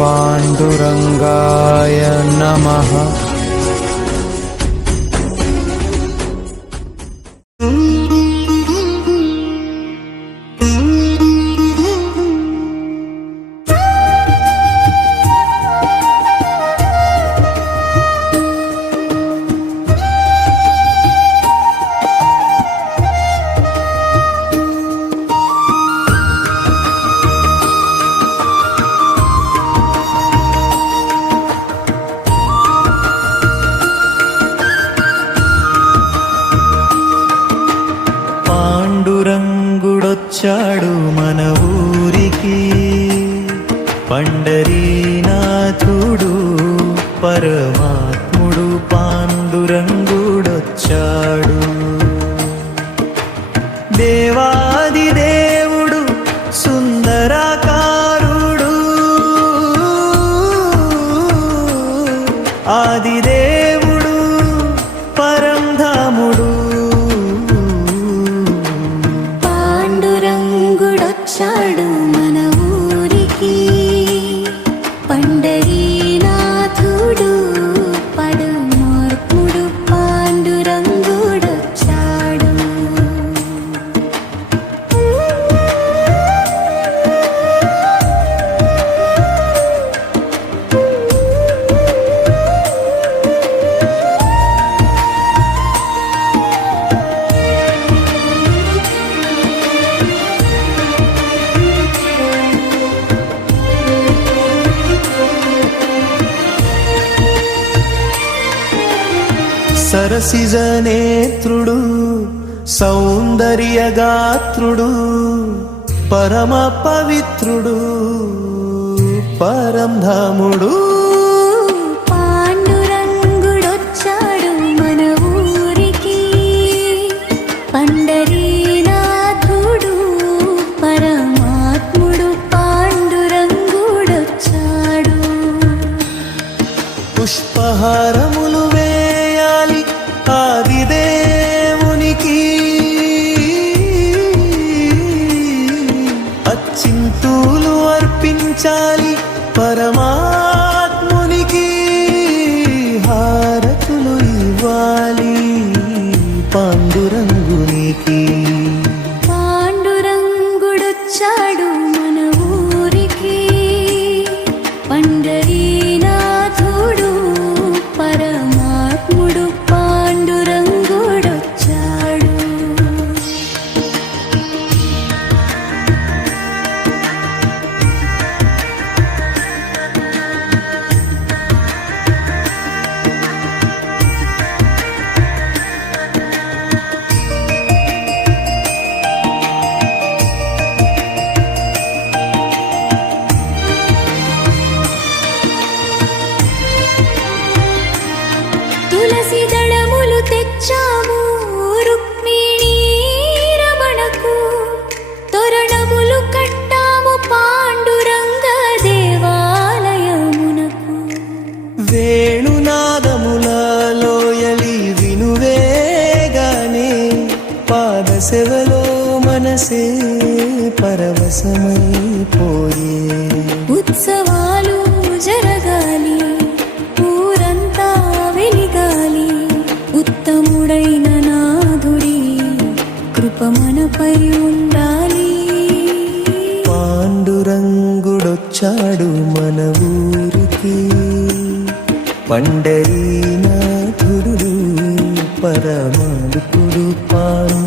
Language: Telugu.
पाण्डुरङ्गाय नमः। పాండురంగుడొచ్చాడు మన ఊరికి, పండరీనాథుడు పరమాత్ముడు పాండురంగుడొచ్చాడు. దేవాది దేవుడు సుందరాకారుడు, ఆదిదేవుడు పరంధాముడు. పాండురంగుడొచ్చాడు మన ఊరికి, పండరీనాథుడు పరమాత్ముడు పాండురంగుడొచ్చాడు. సరసిజ నేత్రుడు సౌందర్యగాత్రుడు పరమ పవిత్రుడు పరంధాముడు. పాండురంగుడొచ్చాడు మన ఊరికి, పండరీనాథుడు పరమాత్ముడు పాండురంగుడొచ్చాడు. పుష్పహారములు వేయాలి ఆదిదేవునికి, అచ్చింతూలు అర్పించాలి పరమాత్మునికి, హారతులు ఇవ్వాలి పాండురంగునికి. పాండురంగుడొచ్చాడు మన ఊరికి, పండరీనాథుడు పరమాత్ముడు పాండురంగుడొచ్చాడు. తులసి దళములు తెచ్చాము రుక్మిణీ రమణకు, తోరణములు కట్టాము పాండురంగ దేవాలయమునకు. వేణునాదములలోయలి వినువేగానే, పాదసేవలో మనసే పరవశమైపోయే. ఉత్సవాలు జరగాలి, ఊరంతా వెలిగాలి, ఉత్తముడైన నాథుడి కృప మనపై ఉండాలి. పాండురంగుడొచ్చాడు మన ఊరికి, పండరీనాథుడు పరమాత్ముడు పాండు